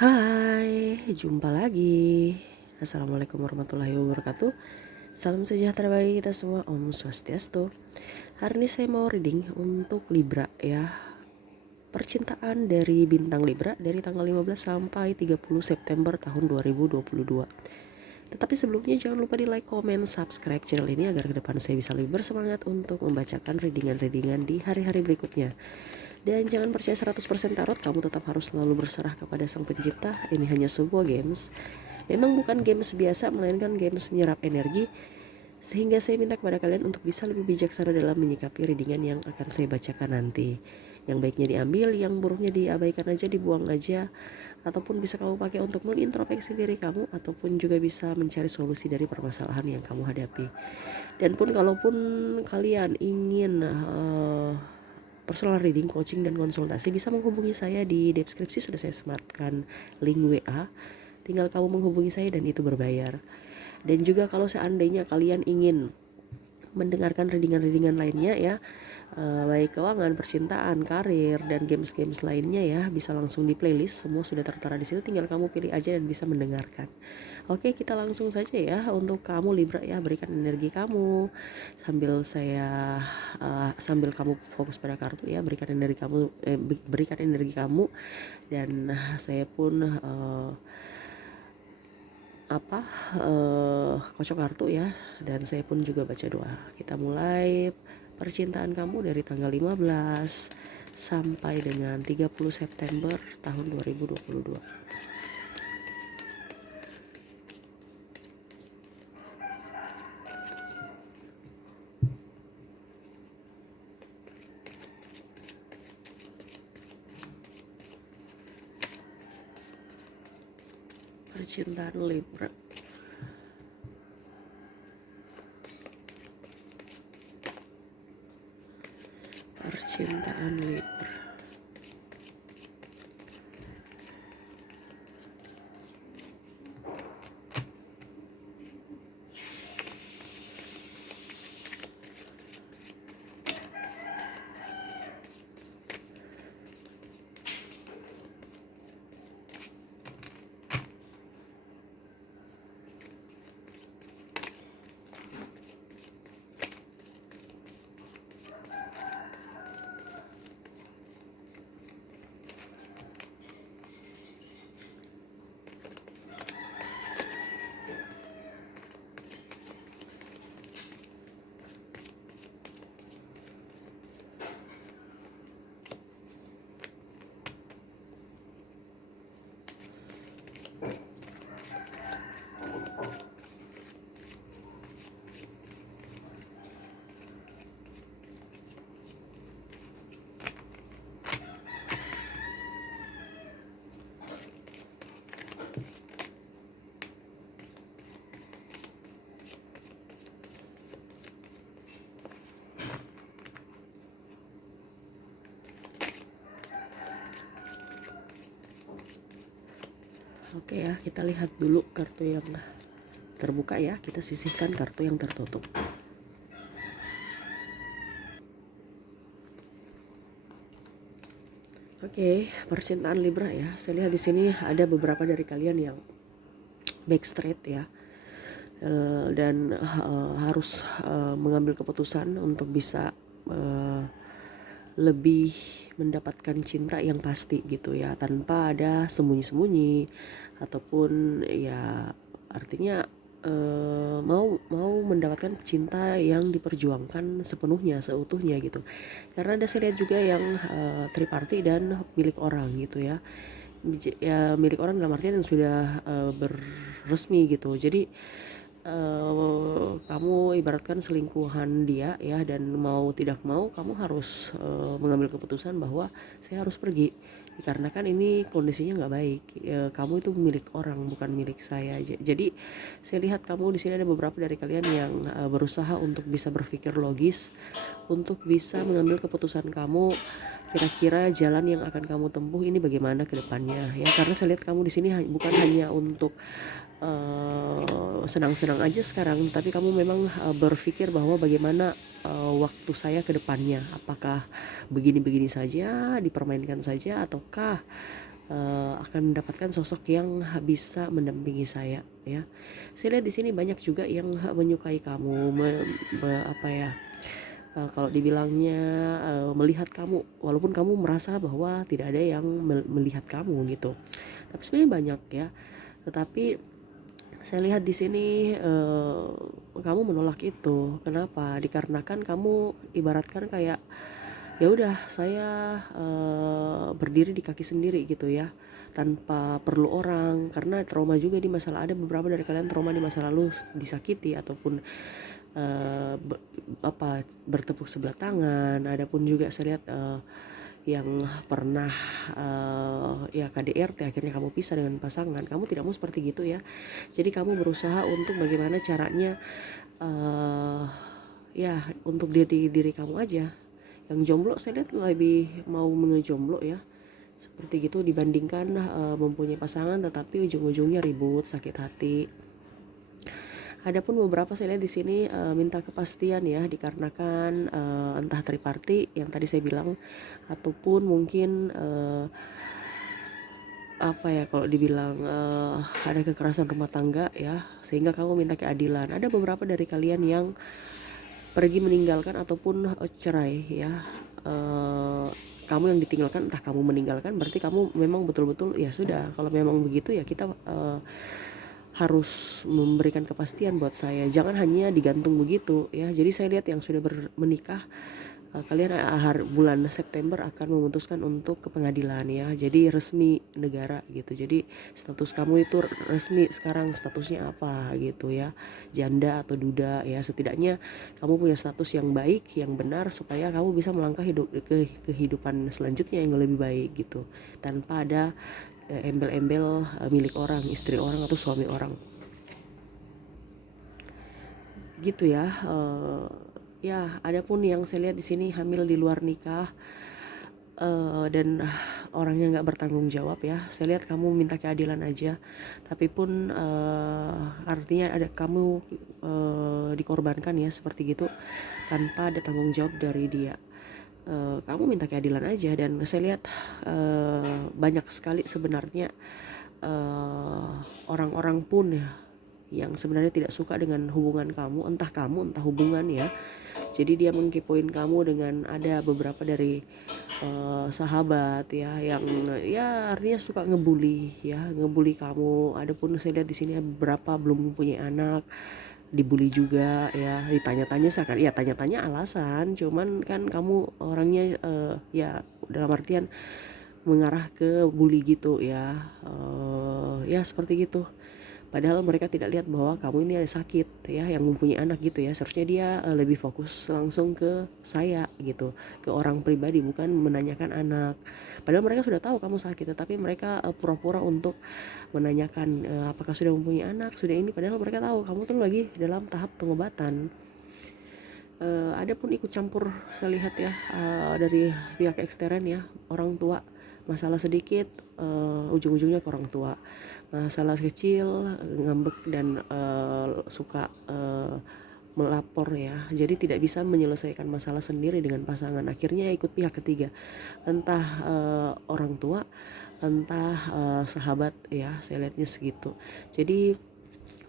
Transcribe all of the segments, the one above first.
Hai, jumpa lagi. Assalamualaikum warahmatullahi wabarakatuh. Salam sejahtera bagi kita semua. Om Swastiastu. Hari ini saya mau reading untuk Libra ya. Percintaan dari bintang Libra dari tanggal 15 sampai 30 September tahun 2022. Tetapi sebelumnya jangan lupa di like, comment, subscribe channel ini agar ke depan saya bisa lebih bersemangat untuk membacakan readingan-readingan di hari-hari berikutnya. Dan jangan percaya 100% tarot, kamu tetap harus selalu berserah kepada Sang Pencipta. Ini hanya sebuah games. Memang bukan games biasa, melainkan games menyerap energi. Sehingga saya minta kepada kalian untuk bisa lebih bijaksana dalam menyikapi readingan yang akan saya bacakan nanti. Yang baiknya diambil, yang buruknya diabaikan aja, dibuang aja. Ataupun bisa kamu pakai untuk mengintrospeksi diri kamu, ataupun juga bisa mencari solusi dari permasalahan yang kamu hadapi. Dan pun kalaupun kalian ingin personal reading, coaching, dan konsultasi, bisa menghubungi saya di deskripsi. Sudah saya sematkan link WA. Tinggal kamu menghubungi saya dan itu berbayar. Dan juga kalau seandainya kalian ingin mendengarkan readingan-readingan lainnya ya, baik keuangan, percintaan, karir, dan games-games lainnya ya, bisa langsung di playlist. Semua sudah tertera di situ, tinggal kamu pilih aja dan bisa mendengarkan. Oke, kita langsung saja ya untuk kamu Libra ya. Berikan energi kamu sambil kamu fokus pada kartu ya. Berikan energi kamu dan saya pun kocok kartu ya, dan saya pun juga baca doa. Kita mulai percintaan kamu dari tanggal 15 sampai dengan 30 September tahun 2022. Percintaan Libra. Percintaan Libra. Oke ya, kita lihat dulu kartu yang terbuka ya. Kita sisihkan kartu yang tertutup. Oke, percintaan Libra ya. Saya lihat di sini ada beberapa dari kalian yang backstreet ya, dan harus mengambil keputusan untuk bisa lebih mendapatkan cinta yang pasti gitu ya, tanpa ada sembunyi-sembunyi ataupun ya, artinya mau mendapatkan cinta yang diperjuangkan sepenuhnya, seutuhnya gitu. Karena ada saya lihat juga yang triparty dan milik orang gitu ya. Ya milik orang dalam artian yang sudah berresmi gitu. Jadi kamu ibaratkan selingkuhan dia ya, dan mau tidak mau kamu harus mengambil keputusan bahwa saya harus pergi karena kan ini kondisinya nggak baik. Kamu itu milik orang, bukan milik saya. Jadi saya lihat kamu di sini ada beberapa dari kalian yang berusaha untuk bisa berpikir logis, untuk bisa mengambil keputusan kamu, kira-kira jalan yang akan kamu tempuh ini bagaimana ke depannya ya. Karena saya lihat kamu di sini bukan hanya untuk senang-senang aja sekarang, tapi kamu memang berpikir bahwa bagaimana waktu saya ke depannya, apakah begini-begini saja, dipermainkan saja, ataukah akan mendapatkan sosok yang bisa mendampingi saya ya. Saya lihat di sini banyak juga yang menyukai kamu, apa ya, kalau dibilangnya melihat kamu, walaupun kamu merasa bahwa tidak ada yang melihat kamu gitu, tapi sebenarnya banyak ya. Tetapi saya lihat di sini kamu menolak itu. Kenapa? Dikarenakan kamu ibaratkan kayak ya udah saya berdiri di kaki sendiri gitu ya, tanpa perlu orang, karena trauma juga di masalah, ada beberapa dari kalian trauma di masa lalu, disakiti ataupun bertepuk sebelah tangan. Adapun juga saya lihat yang pernah ya KDRT, akhirnya kamu pisah dengan pasangan. Kamu tidak mau seperti gitu ya. Jadi kamu berusaha untuk bagaimana caranya ya untuk diri kamu aja. Yang jomblo saya lihat lebih mau mengejomblo ya, seperti gitu, dibandingkan mempunyai pasangan tetapi ujung-ujungnya ribut, sakit hati. Adapun beberapa saya lihat di sini minta kepastian ya, dikarenakan entah triparty yang tadi saya bilang, ataupun mungkin apa ya, kalau dibilang ada kekerasan rumah tangga ya, sehingga kamu minta keadilan. Ada beberapa dari kalian yang pergi meninggalkan ataupun cerai ya. Kamu yang ditinggalkan, entah kamu meninggalkan, berarti kamu memang betul-betul ya sudah, kalau memang begitu ya kita harus memberikan kepastian buat saya, jangan hanya digantung begitu ya. Jadi saya lihat yang sudah menikah, kalian bulan September akan memutuskan untuk ke pengadilan ya, jadi resmi negara gitu. Jadi status kamu itu resmi sekarang, statusnya apa gitu ya, janda atau duda ya. Setidaknya kamu punya status yang baik, yang benar, supaya kamu bisa melangkah kehidupan selanjutnya yang lebih baik gitu, tanpa ada embel-embel milik orang, istri orang atau suami orang gitu ya. Ya, adapun yang saya lihat di sini hamil di luar nikah dan orangnya nggak bertanggung jawab ya. Saya lihat kamu minta keadilan aja, tapi pun artinya ada kamu dikorbankan ya, seperti gitu, tanpa ada tanggung jawab dari dia. Kamu minta keadilan aja, dan saya lihat banyak sekali sebenarnya orang-orang pun ya yang sebenarnya tidak suka dengan hubungan kamu, entah kamu entah hubungan ya. Jadi dia mengkepoin kamu dengan ada beberapa dari sahabat ya, yang ya artinya suka ngebully ya, ngebully kamu. Adapun saya lihat di sini beberapa belum mempunyai anak, dibully juga ya, ditanya-tanya seakan ya, tanya-tanya alasan, cuman kan kamu orangnya ya dalam artian mengarah ke bully gitu ya, ya seperti gitu. Padahal mereka tidak lihat bahwa kamu ini ada sakit ya, yang mempunyai anak gitu ya. Seharusnya dia lebih fokus langsung ke saya gitu, ke orang pribadi, bukan menanyakan anak. Padahal mereka sudah tahu kamu sakit, tetapi mereka pura-pura untuk menanyakan apakah sudah mempunyai anak, sudah ini, padahal mereka tahu kamu tuh lagi dalam tahap pengobatan. Ada pun ikut campur saya lihat ya, dari pihak ekstern ya, orang tua. Masalah sedikit ujung-ujungnya ke orang tua, masalah kecil ngambek dan suka melapor ya. Jadi tidak bisa menyelesaikan masalah sendiri dengan pasangan, akhirnya ikut pihak ketiga, entah orang tua, entah sahabat ya, saya lihatnya segitu. Jadi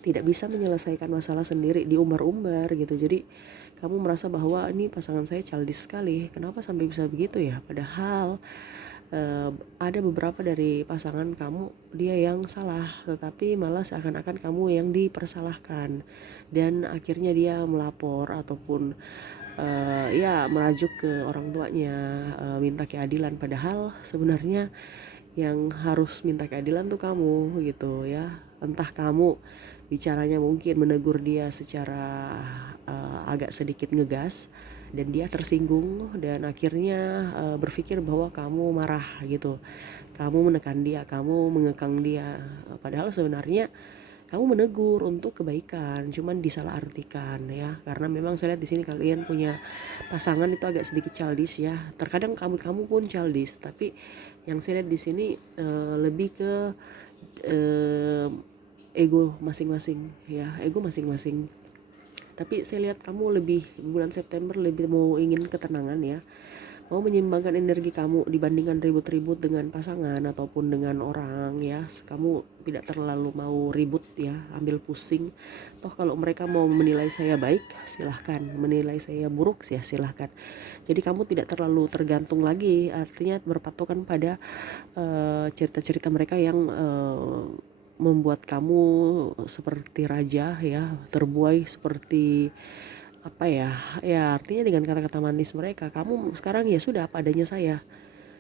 tidak bisa menyelesaikan masalah sendiri, diumbar-umbar gitu. Jadi kamu merasa bahwa ini pasangan saya childish sekali, kenapa sampai bisa begitu ya, padahal ada beberapa dari pasangan kamu dia yang salah, tetapi malah seakan-akan kamu yang dipersalahkan, dan akhirnya dia melapor ataupun ya merajuk ke orang tuanya, minta keadilan, padahal sebenarnya yang harus minta keadilan tuh kamu gitu ya. Entah kamu bicaranya mungkin menegur dia secara agak sedikit ngegas, dan dia tersinggung dan akhirnya berpikir bahwa kamu marah gitu, kamu menekan dia, kamu mengekang dia, padahal sebenarnya kamu menegur untuk kebaikan, cuman disalahartikan ya. Karena memang saya lihat di sini kalian punya pasangan itu agak sedikit childish ya. Terkadang kamu pun childish, tapi yang saya lihat di sini lebih ke ego masing-masing ya, ego masing-masing. Tapi saya lihat kamu lebih bulan September lebih mau ingin ketenangan ya, mau menyeimbangkan energi kamu dibandingkan ribut-ribut dengan pasangan ataupun dengan orang ya. Kamu tidak terlalu mau ribut ya, ambil pusing. Toh kalau mereka mau menilai saya baik, silahkan. Menilai saya buruk, ya silahkan. Jadi kamu tidak terlalu tergantung lagi, artinya berpatokan pada cerita-cerita mereka yang membuat kamu seperti raja ya, terbuai seperti apa ya, ya artinya dengan kata-kata manis mereka, kamu sekarang ya sudah apa adanya saya.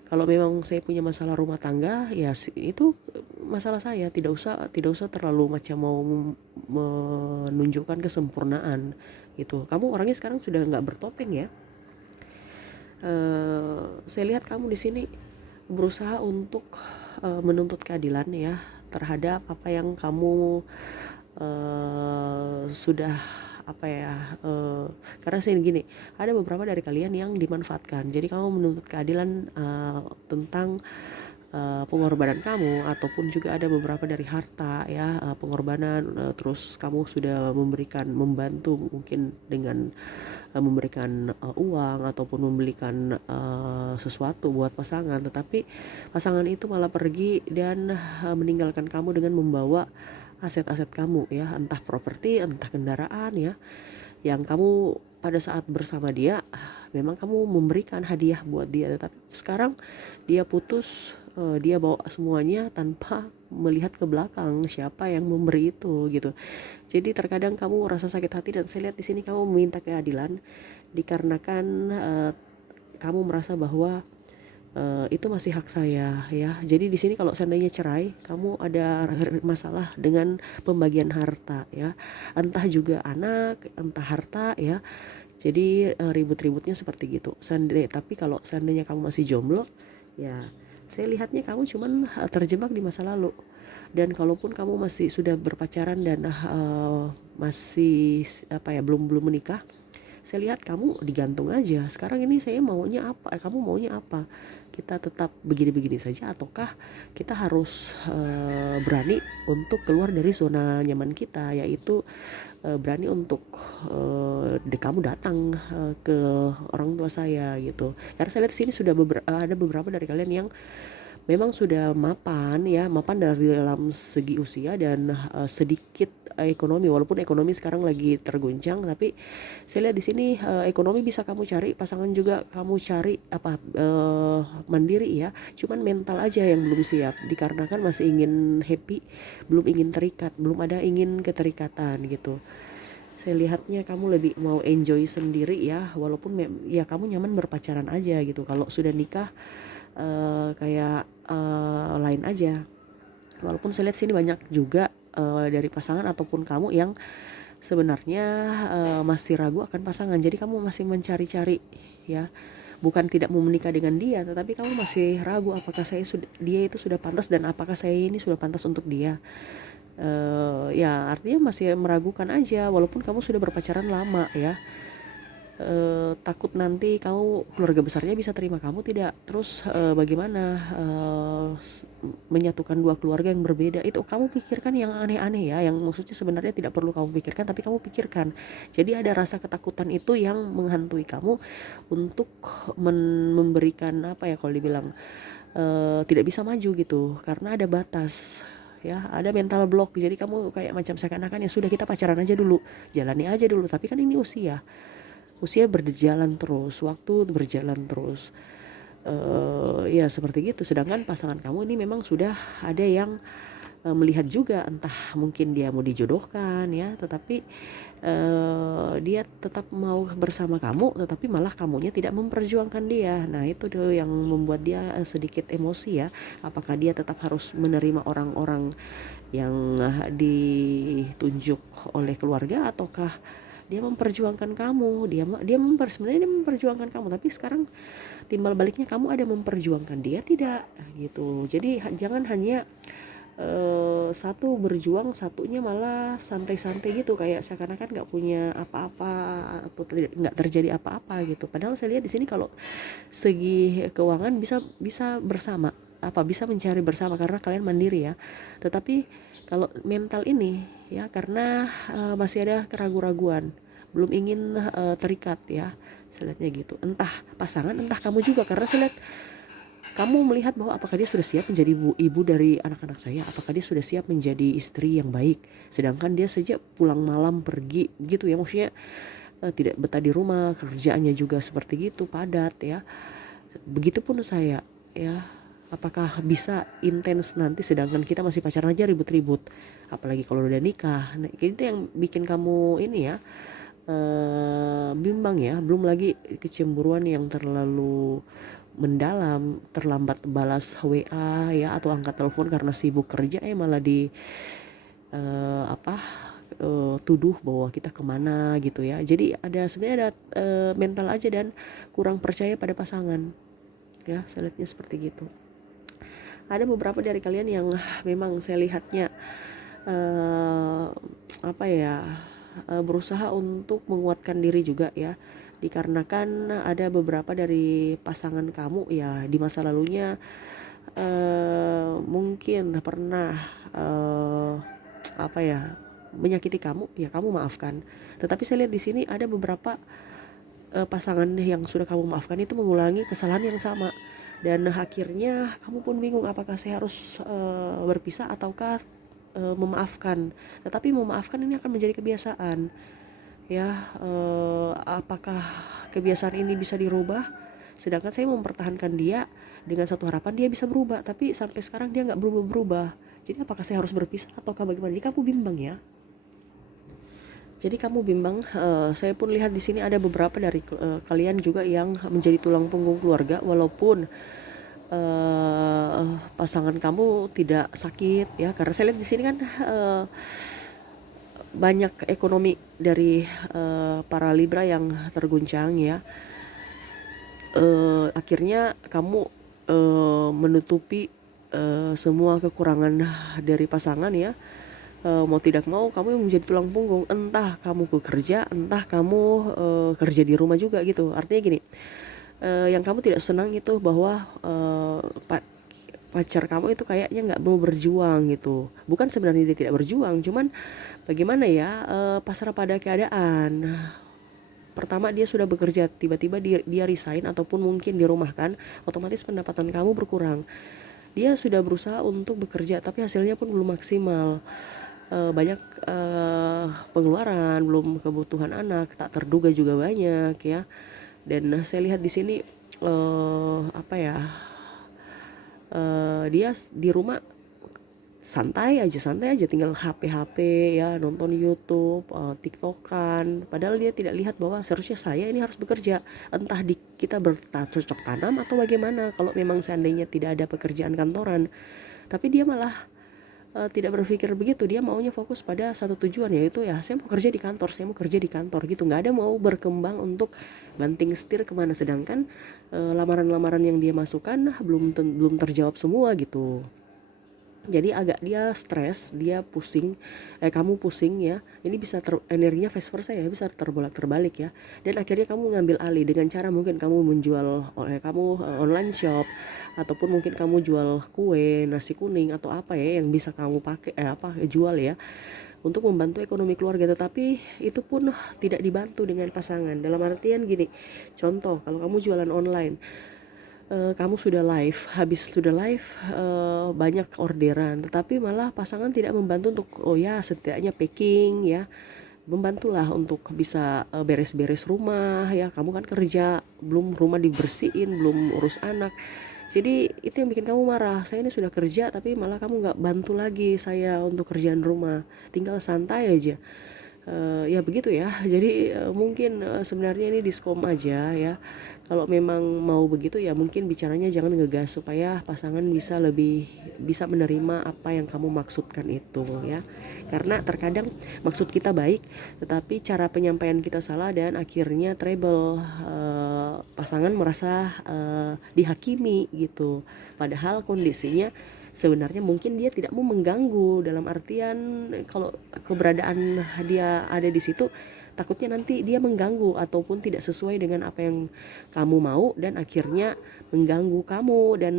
Kalau memang saya punya masalah rumah tangga ya itu masalah saya, tidak usah terlalu macam mau menunjukkan kesempurnaan gitu. Kamu orangnya sekarang sudah nggak bertopeng ya. Saya lihat kamu di sini berusaha untuk menuntut keadilan ya terhadap apa yang kamu sudah apa ya, karena sih gini, ada beberapa dari kalian yang dimanfaatkan. Jadi kamu menuntut keadilan tentang pengorbanan kamu, ataupun juga ada beberapa dari harta ya, pengorbanan, terus kamu sudah membantu mungkin dengan memberikan uang ataupun membelikan sesuatu buat pasangan, tetapi pasangan itu malah pergi dan meninggalkan kamu dengan membawa aset-aset kamu ya, entah properti, entah kendaraan ya, yang kamu pada saat bersama dia memang kamu memberikan hadiah buat dia, tetapi sekarang dia putus, dia bawa semuanya tanpa melihat ke belakang siapa yang memberi itu gitu. Jadi terkadang kamu rasa sakit hati, dan saya lihat di sini kamu meminta keadilan dikarenakan kamu merasa bahwa itu masih hak saya ya. Jadi di sini kalau seandainya cerai, kamu ada masalah dengan pembagian harta ya, entah juga anak, entah harta ya. Jadi ribut-ributnya seperti gitu. Tapi kalau seandainya kamu masih jomblo, ya saya lihatnya kamu cuman terjebak di masa lalu. Dan kalaupun kamu masih sudah berpacaran dan masih apa ya, belum menikah, saya lihat kamu digantung aja. Sekarang ini saya maunya apa, kamu maunya apa? Kita tetap begini-begini saja, ataukah kita harus berani untuk keluar dari zona nyaman kita, yaitu berani untuk kamu datang ke orang tua saya gitu. Karena saya lihat sini sudah ada beberapa dari kalian yang memang sudah mapan dari dalam segi usia dan sedikit ekonomi, walaupun ekonomi sekarang lagi terguncang, tapi saya lihat di sini ekonomi bisa kamu cari, pasangan juga kamu cari mandiri ya, cuman mental aja yang belum siap, dikarenakan masih ingin happy, belum ingin terikat, belum ada ingin keterikatan gitu. Saya lihatnya kamu lebih mau enjoy sendiri ya, walaupun ya kamu nyaman berpacaran aja gitu. Kalau sudah nikah kayak lain aja. Walaupun saya lihat sini banyak juga dari pasangan ataupun kamu yang sebenarnya masih ragu akan pasangan. Jadi kamu masih mencari-cari ya. Bukan tidak mau menikah dengan dia, tetapi kamu masih ragu apakah dia itu sudah pantas, dan apakah saya ini sudah pantas untuk dia. Ya artinya masih meragukan aja, walaupun kamu sudah berpacaran lama ya. Takut nanti kamu, keluarga besarnya bisa terima kamu tidak, terus bagaimana menyatukan dua keluarga yang berbeda. Itu kamu pikirkan yang aneh-aneh ya, yang maksudnya sebenarnya tidak perlu kamu pikirkan tapi kamu pikirkan. Jadi ada rasa ketakutan itu yang menghantui kamu untuk memberikan apa ya, kalau dibilang tidak bisa maju gitu, karena ada batas ya, ada mental block. Jadi kamu kayak macam seakan-akan ya sudah, kita pacaran aja dulu, jalani aja dulu, tapi kan ini usia berjalan terus, waktu berjalan terus, ya seperti gitu. Sedangkan pasangan kamu ini memang sudah ada yang melihat juga, entah mungkin dia mau dijodohkan ya, tetapi dia tetap mau bersama kamu, tetapi malah kamunya tidak memperjuangkan dia. Nah itu tuh yang membuat dia sedikit emosi ya. Apakah dia tetap harus menerima orang-orang yang ditunjuk oleh keluarga, ataukah dia memperjuangkan kamu, sebenarnya dia memperjuangkan kamu, tapi sekarang timbal baliknya kamu ada memperjuangkan dia tidak gitu. Jadi jangan hanya satu berjuang, satunya malah santai-santai gitu, kayak seakan-akan nggak punya apa-apa atau nggak terjadi apa-apa gitu. Padahal saya lihat di sini kalau segi keuangan bisa bersama, bisa mencari bersama karena kalian mandiri ya. Tetapi kalau mental ini ya, karena masih ada keraguan-raguan, belum ingin terikat ya, saya lihatnya gitu. Entah pasangan, entah kamu juga, karena saya lihat kamu melihat bahwa apakah dia sudah siap menjadi ibu dari anak-anak saya, apakah dia sudah siap menjadi istri yang baik, sedangkan dia saja pulang malam pergi gitu ya, maksudnya tidak betah di rumah, kerjaannya juga seperti gitu, padat ya. Begitupun saya ya, apakah bisa intens nanti sedangkan kita masih pacaran aja ribut-ribut, apalagi kalau udah nikah. Nah, itu yang bikin kamu ini ya, bimbang ya. Belum lagi kecemburuan yang terlalu mendalam, terlambat balas WA ya atau angkat telepon karena sibuk kerja, malah di tuduh bahwa kita kemana gitu ya. Jadi sebenarnya ada mental aja dan kurang percaya pada pasangan ya, saya lihatnya seperti gitu. Ada beberapa dari kalian yang memang saya lihatnya berusaha untuk menguatkan diri juga ya, dikarenakan ada beberapa dari pasangan kamu ya di masa lalunya mungkin pernah menyakiti kamu ya, kamu maafkan. Tetapi saya lihat di sini ada beberapa pasangan yang sudah kamu maafkan itu mengulangi kesalahan yang sama, dan akhirnya kamu pun bingung apakah saya harus berpisah ataukah memaafkan. Tetapi memaafkan ini akan menjadi kebiasaan ya. Apakah kebiasaan ini bisa dirubah? Sedangkan saya mempertahankan dia dengan satu harapan dia bisa berubah, tapi sampai sekarang dia nggak berubah. Jadi apakah saya harus berpisah ataukah bagaimana? Jadi kamu bimbang ya. Jadi kamu bimbang. Saya pun lihat di sini ada beberapa dari kalian juga yang menjadi tulang punggung keluarga, walaupun pasangan kamu tidak sakit ya. Karena saya lihat di sini kan banyak ekonomi dari para Libra yang terguncang ya. Akhirnya kamu menutupi semua kekurangan dari pasangan ya. Mau tidak mau kamu yang menjadi tulang punggung, entah kamu bekerja, entah kamu kerja di rumah juga gitu. Artinya gini, yang kamu tidak senang itu bahwa pacar kamu itu kayaknya nggak mau berjuang gitu. Bukan sebenarnya dia tidak berjuang, cuman bagaimana ya, pasrah pada keadaan. Pertama dia sudah bekerja, tiba-tiba dia resign ataupun mungkin dirumahkan, otomatis pendapatan kamu berkurang. Dia sudah berusaha untuk bekerja tapi hasilnya pun belum maksimal. Banyak pengeluaran, belum kebutuhan anak tak terduga juga banyak ya. Dan saya lihat di sini dia di rumah santai aja tinggal HP ya, nonton YouTube, TikTokan, padahal dia tidak lihat bahwa seharusnya saya ini harus bekerja. Entah kita bercocok tanam atau bagaimana kalau memang seandainya tidak ada pekerjaan kantoran. Tapi dia malah tidak berpikir begitu. Dia maunya fokus pada satu tujuan, yaitu ya saya mau kerja di kantor gitu. Nggak ada mau berkembang untuk banting setir kemana. Sedangkan lamaran-lamaran yang dia masukkan belum terjawab semua gitu. Jadi agak dia stres, dia pusing, kamu pusing ya. Ini bisa energinya vice versa ya, bisa terbalik ya. Dan akhirnya kamu ngambil alih dengan cara mungkin kamu menjual online shop, ataupun mungkin kamu jual kue, nasi kuning atau apa ya yang bisa kamu pakai jual ya, untuk membantu ekonomi keluarga. Tetapi itu pun tidak dibantu dengan pasangan. Dalam artian gini, contoh kalau kamu jualan online, kamu habis sudah live banyak orderan, tetapi malah pasangan tidak membantu untuk setidaknya packing ya, membantulah untuk bisa beres-beres rumah ya. Kamu kan kerja, belum rumah dibersihin, belum urus anak. Jadi itu yang bikin kamu marah. Saya ini sudah kerja tapi malah kamu nggak bantu lagi saya untuk kerjaan rumah, tinggal santai aja. Ya begitu ya. Jadi mungkin sebenarnya ini diskom aja ya. Kalau memang mau begitu ya mungkin bicaranya jangan ngegas, supaya pasangan bisa menerima apa yang kamu maksudkan itu ya. Karena terkadang maksud kita baik tetapi cara penyampaian kita salah, dan akhirnya trouble. Pasangan merasa dihakimi gitu. Padahal kondisinya sebenarnya mungkin dia tidak mau mengganggu, dalam artian kalau keberadaan dia ada di situ takutnya nanti dia mengganggu ataupun tidak sesuai dengan apa yang kamu mau, dan akhirnya mengganggu kamu dan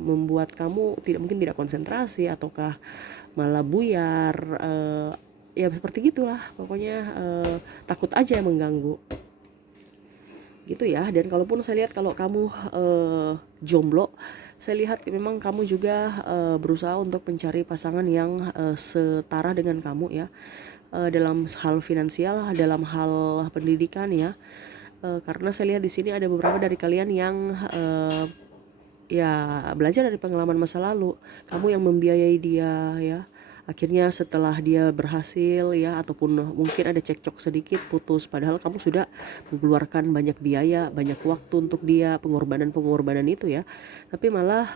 membuat kamu tidak konsentrasi ataukah malah buyar ya seperti gitulah pokoknya, takut aja mengganggu gitu ya. Dan kalaupun saya lihat kalau kamu jomblo, saya lihat memang kamu juga berusaha untuk mencari pasangan yang setara dengan kamu ya, dalam hal finansial, dalam hal pendidikan ya. Karena saya lihat di sini ada beberapa dari kalian yang ya belajar dari pengalaman masa lalu. Kamu yang membiayai dia ya. Akhirnya setelah dia berhasil ya, ataupun mungkin ada cekcok sedikit, putus, padahal kamu sudah mengeluarkan banyak biaya, banyak waktu untuk dia, pengorbanan itu ya. Tapi malah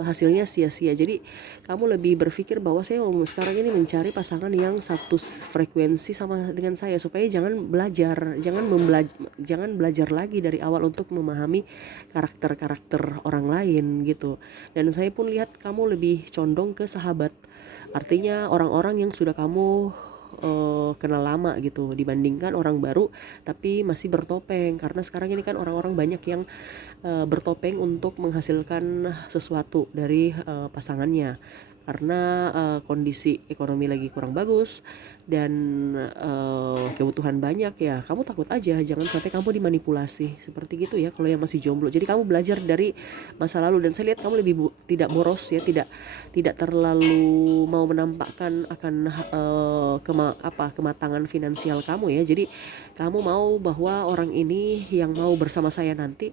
hasilnya sia-sia. Jadi kamu lebih berpikir bahwa saya mau sekarang ini mencari pasangan yang satu frekuensi sama dengan saya, supaya jangan belajar lagi dari awal untuk memahami karakter-karakter orang lain gitu. Dan saya pun lihat kamu lebih condong ke sahabat, artinya orang-orang yang sudah kamu kenal lama gitu, dibandingkan orang baru tapi masih bertopeng. Karena sekarang ini kan orang-orang banyak yang bertopeng untuk menghasilkan sesuatu dari pasangannya, karena kondisi ekonomi lagi kurang bagus dan kebutuhan banyak ya. Kamu takut aja jangan sampai kamu dimanipulasi seperti gitu ya kalau yang masih jomblo. Jadi kamu belajar dari masa lalu, dan saya lihat kamu lebih tidak boros ya, tidak terlalu mau menampakkan akan kematangan finansial kamu ya. Jadi kamu mau bahwa orang ini yang mau bersama saya nanti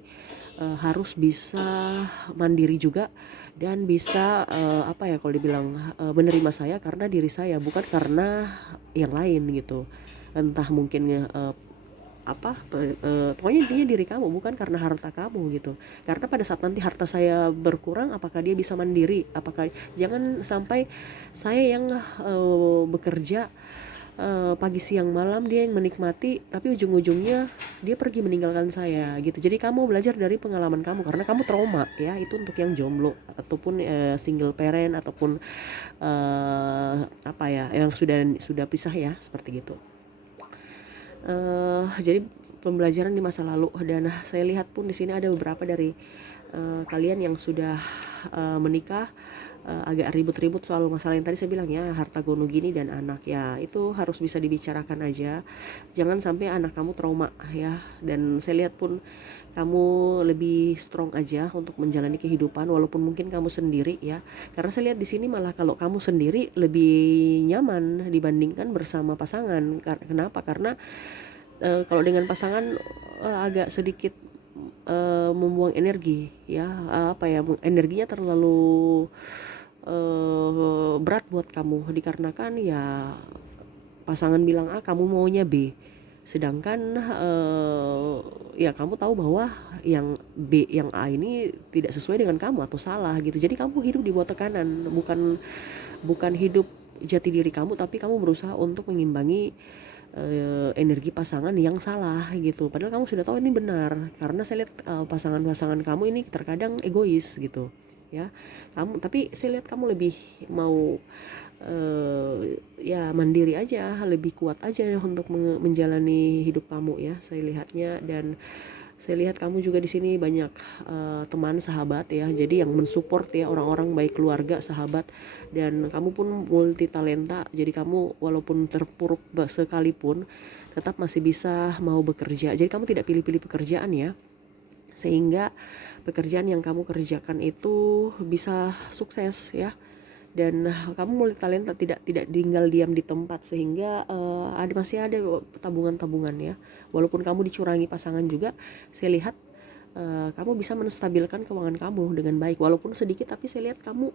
harus bisa mandiri juga, dan bisa kalau dibilang menerima saya karena diri saya, bukan karena yang lain gitu. Entah mungkin pokoknya intinya diri kamu, bukan karena harta kamu gitu. Karena pada saat nanti harta saya berkurang, apakah dia bisa mandiri? Apakah jangan sampai saya yang bekerja pagi siang malam, dia yang menikmati, tapi ujung-ujungnya dia pergi meninggalkan saya gitu. Jadi kamu belajar dari pengalaman kamu, karena kamu trauma ya. Itu untuk yang jomblo ataupun single parent, ataupun yang sudah pisah ya, seperti gitu. Jadi pembelajaran di masa lalu. Dan saya lihat pun di sini ada beberapa dari kalian yang sudah menikah, agak ribut-ribut soal masalah yang tadi saya bilang ya, harta gono gini dan anak ya. Itu harus bisa dibicarakan aja, jangan sampai anak kamu trauma ya. Dan saya lihat pun kamu lebih strong aja untuk menjalani kehidupan walaupun mungkin kamu sendiri ya. Karena saya lihat di sini malah kalau kamu sendiri lebih nyaman dibandingkan bersama pasangan. Kenapa? Karena kalau dengan pasangan agak sedikit membuang energi ya, energinya terlalu berat buat kamu, dikarenakan ya pasangan bilang A, kamu maunya B, sedangkan ya kamu tahu bahwa yang B, yang A ini tidak sesuai dengan kamu atau salah gitu. Jadi kamu hidup di bawah tekanan, bukan hidup jati diri kamu, tapi kamu berusaha untuk mengimbangi energi pasangan yang salah gitu. Padahal kamu sudah tahu ini benar, karena saya lihat pasangan-pasangan kamu ini terkadang egois gitu ya. Tapi saya lihat kamu lebih mau ya mandiri aja, lebih kuat aja untuk menjalani hidup kamu ya, saya lihatnya. Dan saya lihat kamu juga di sini banyak teman, sahabat ya, jadi yang mensupport ya, orang-orang baik, keluarga, sahabat. Dan kamu pun multi talenta, jadi kamu walaupun terpuruk sekalipun tetap masih bisa mau bekerja. Jadi kamu tidak pilih-pilih pekerjaan ya, sehingga pekerjaan yang kamu kerjakan itu bisa sukses ya. Dan kamu multi talenta, tidak tinggal diam di tempat, sehingga masih ada tabungan ya. Walaupun kamu dicurangi pasangan juga, saya lihat kamu bisa menstabilkan keuangan kamu dengan baik, walaupun sedikit, tapi saya lihat kamu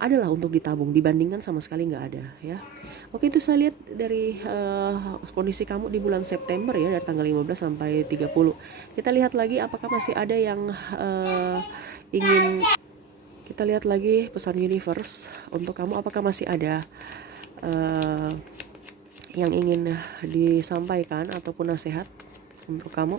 adalah untuk ditabung dibandingkan sama sekali nggak ada ya. Oke, itu saya lihat dari kondisi kamu di bulan September ya, dari tanggal 15 sampai 30. Kita lihat lagi apakah masih ada yang ingin kita lihat lagi pesan universe untuk kamu, apakah masih ada yang ingin disampaikan ataupun nasihat untuk kamu.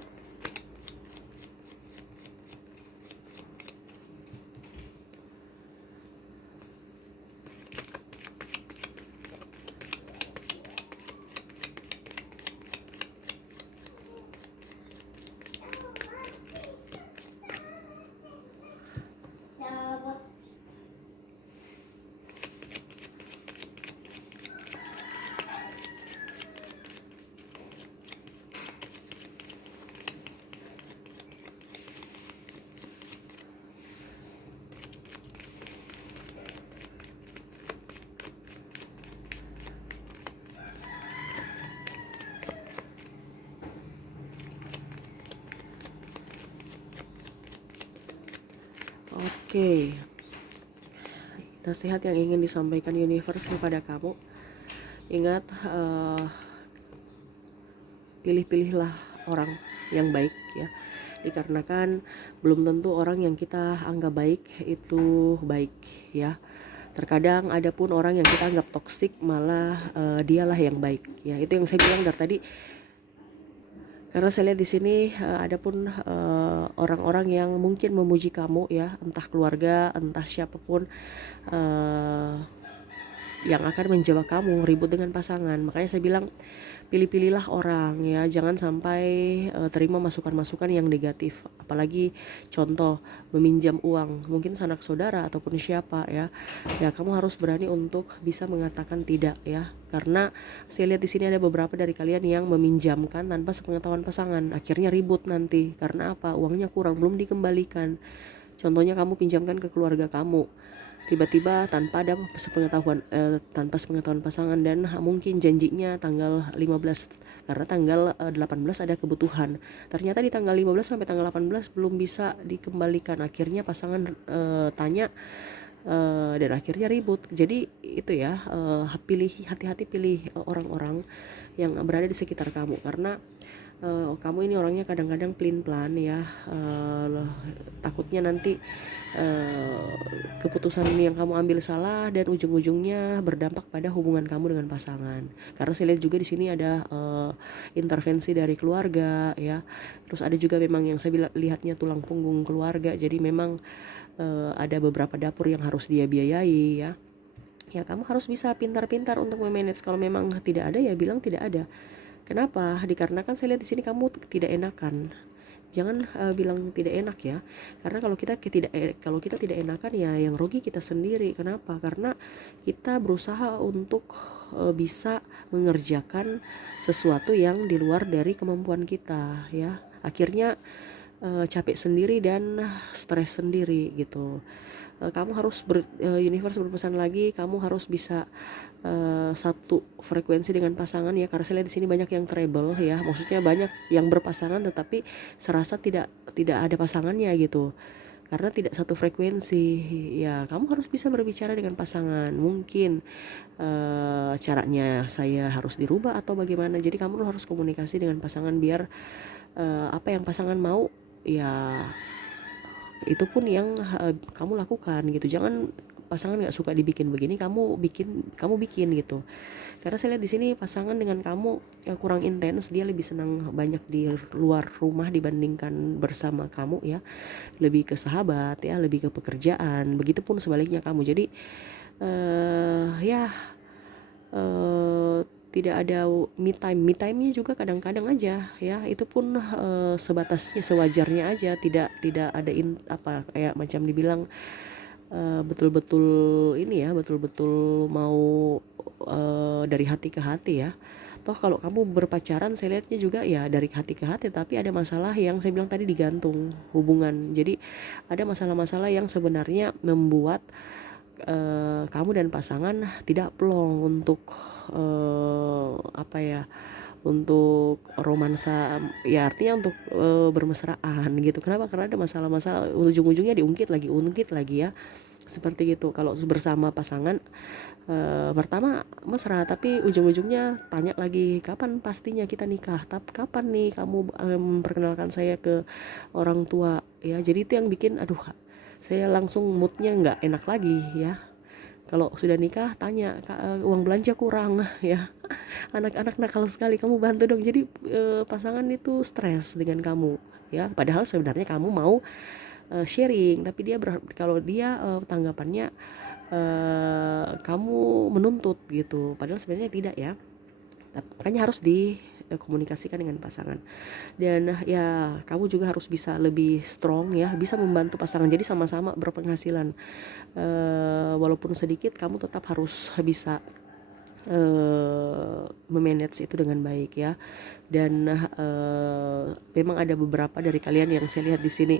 Oke, nasihat yang ingin disampaikan universe kepada kamu. Ingat, pilih-pilihlah orang yang baik ya. Dikarenakan belum tentu orang yang kita anggap baik itu baik ya. Terkadang ada pun orang yang kita anggap toksik malah dialah yang baik ya. Itu yang saya bilang dari tadi. Karena saya lihat di sini ada pun orang-orang yang mungkin memuji kamu ya, entah keluarga, entah siapapun yang akan menjebak kamu ribut dengan pasangan. Makanya saya bilang pilih-pilihlah orang ya, jangan sampai terima masukan-masukan yang negatif. Apalagi contoh meminjam uang, mungkin sanak saudara ataupun siapa ya. Ya kamu harus berani untuk bisa mengatakan tidak ya. Karena saya lihat di sini ada beberapa dari kalian yang meminjamkan tanpa sepengetahuan pasangan, akhirnya ribut nanti. Karena apa? Uangnya kurang, belum dikembalikan. Contohnya kamu pinjamkan ke keluarga kamu, tiba-tiba tanpa ada sepengetahuan pasangan, dan mungkin janjinya tanggal 15 karena tanggal 18 ada kebutuhan. Ternyata di tanggal 15 sampai tanggal 18 belum bisa dikembalikan. Akhirnya pasangan tanya dan akhirnya ribut. Jadi itu ya, hati-hati pilih orang-orang yang berada di sekitar kamu, karena kamu ini orangnya kadang-kadang pelin-pelan ya. Takutnya nanti keputusan ini yang kamu ambil salah dan ujung-ujungnya berdampak pada hubungan kamu dengan pasangan. Karena saya lihat juga di sini ada intervensi dari keluarga ya. Terus ada juga memang yang saya lihatnya tulang punggung keluarga. Jadi memang ada beberapa dapur yang harus dia biayai ya. Ya kamu harus bisa pintar-pintar untuk memanage. Kalau memang tidak ada ya bilang tidak ada. Kenapa? Dikarenakan saya lihat di sini kamu tidak enakan. Jangan bilang tidak enak ya. Karena kalau kita tidak enakan ya yang rugi kita sendiri. Kenapa? Karena kita berusaha untuk bisa mengerjakan sesuatu yang di luar dari kemampuan kita ya. Akhirnya capek sendiri dan stres sendiri gitu. Kamu harus universe berpesan lagi, kamu harus bisa satu frekuensi dengan pasangan ya. Karena saya lihat di sini banyak yang treble ya, maksudnya banyak yang berpasangan tetapi serasa tidak ada pasangannya gitu, karena tidak satu frekuensi ya. Kamu harus bisa berbicara dengan pasangan, mungkin caranya saya harus dirubah atau bagaimana. Jadi kamu harus komunikasi dengan pasangan biar apa yang pasangan mau ya itu pun yang kamu lakukan gitu. Jangan pasangan nggak suka dibikin begini, kamu bikin gitu. Karena saya lihat di sini pasangan dengan kamu kurang intens, dia lebih senang banyak di luar rumah dibandingkan bersama kamu ya, lebih ke sahabat ya, lebih ke pekerjaan. Begitupun sebaliknya kamu. Jadi ya tidak ada me time-nya juga kadang-kadang aja ya. Itu pun sebatasnya, sewajarnya aja, tidak ada apa kayak macam dibilang betul-betul ini ya, betul-betul mau dari hati ke hati ya. Toh kalau kamu berpacaran saya lihatnya juga ya dari hati ke hati, tapi ada masalah yang saya bilang tadi digantung hubungan. Jadi ada masalah-masalah yang sebenarnya membuat kamu dan pasangan tidak plong untuk apa ya, untuk romansa ya, artinya untuk bermesraan gitu. Kenapa? Karena ada masalah-masalah, ujung-ujungnya diungkit lagi ya, seperti gitu. Kalau bersama pasangan pertama mesra, tapi ujung-ujungnya tanya lagi kapan pastinya kita nikah, tapi kapan nih kamu memperkenalkan saya ke orang tua ya. Jadi itu yang bikin aduh, saya langsung moodnya nggak enak lagi ya. Kalau sudah nikah tanya uang belanja kurang ya, anak-anak nakal sekali, kamu bantu dong. Jadi pasangan itu stres dengan kamu ya, padahal sebenarnya kamu mau sharing, tapi kalau dia tanggapannya kamu menuntut gitu, padahal sebenarnya tidak ya. Makanya harus dikomunikasikan dengan pasangan. Dan ya kamu juga harus bisa lebih strong ya, bisa membantu pasangan. Jadi sama-sama berpenghasilan, walaupun sedikit kamu tetap harus bisa memanage itu dengan baik ya. Dan memang ada beberapa dari kalian yang saya lihat di sini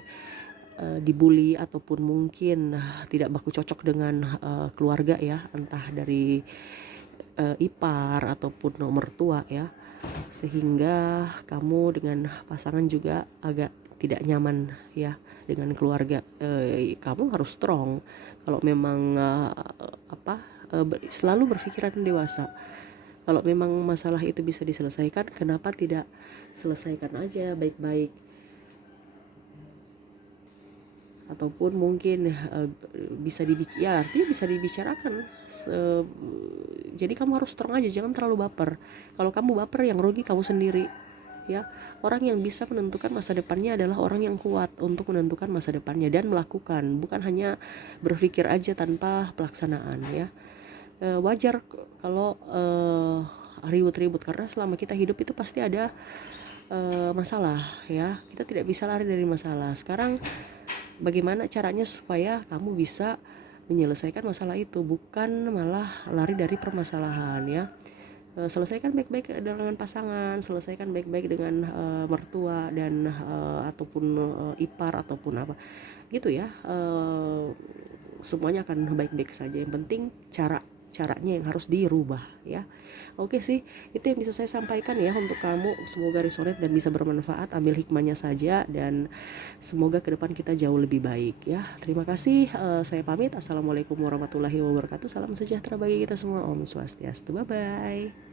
dibully ataupun mungkin tidak baku cocok dengan keluarga ya, entah dari ipar ataupun nomor tua ya, sehingga kamu dengan pasangan juga agak tidak nyaman ya dengan keluarga, kamu harus strong. Kalau memang selalu berpikiran dewasa. Kalau memang masalah itu bisa diselesaikan, kenapa tidak selesaikan aja baik-baik? Ataupun mungkin artinya bisa dibicarakan. Jadi kamu harus strong aja, jangan terlalu baper. Kalau kamu baper, yang rugi kamu sendiri ya. Orang yang bisa menentukan masa depannya adalah orang yang kuat untuk menentukan masa depannya dan melakukan, bukan hanya berpikir aja tanpa pelaksanaan ya. Wajar kalau ribut-ribut, karena selama kita hidup itu pasti ada masalah ya. Kita tidak bisa lari dari masalah. Sekarang bagaimana caranya supaya kamu bisa menyelesaikan masalah itu, bukan malah lari dari permasalahan ya. Selesaikan baik-baik dengan pasangan, selesaikan baik-baik dengan mertua dan ataupun ipar ataupun apa gitu ya. Semuanya akan baik-baik saja. Yang penting caranya yang harus dirubah ya. Oke sih, itu yang bisa saya sampaikan ya untuk kamu. Semoga resonate dan bisa bermanfaat. Ambil hikmahnya saja dan semoga ke depan kita jauh lebih baik ya. Terima kasih, saya pamit. Assalamualaikum warahmatullahi wabarakatuh. Salam sejahtera bagi kita semua. Om Swastiastu. Bye bye.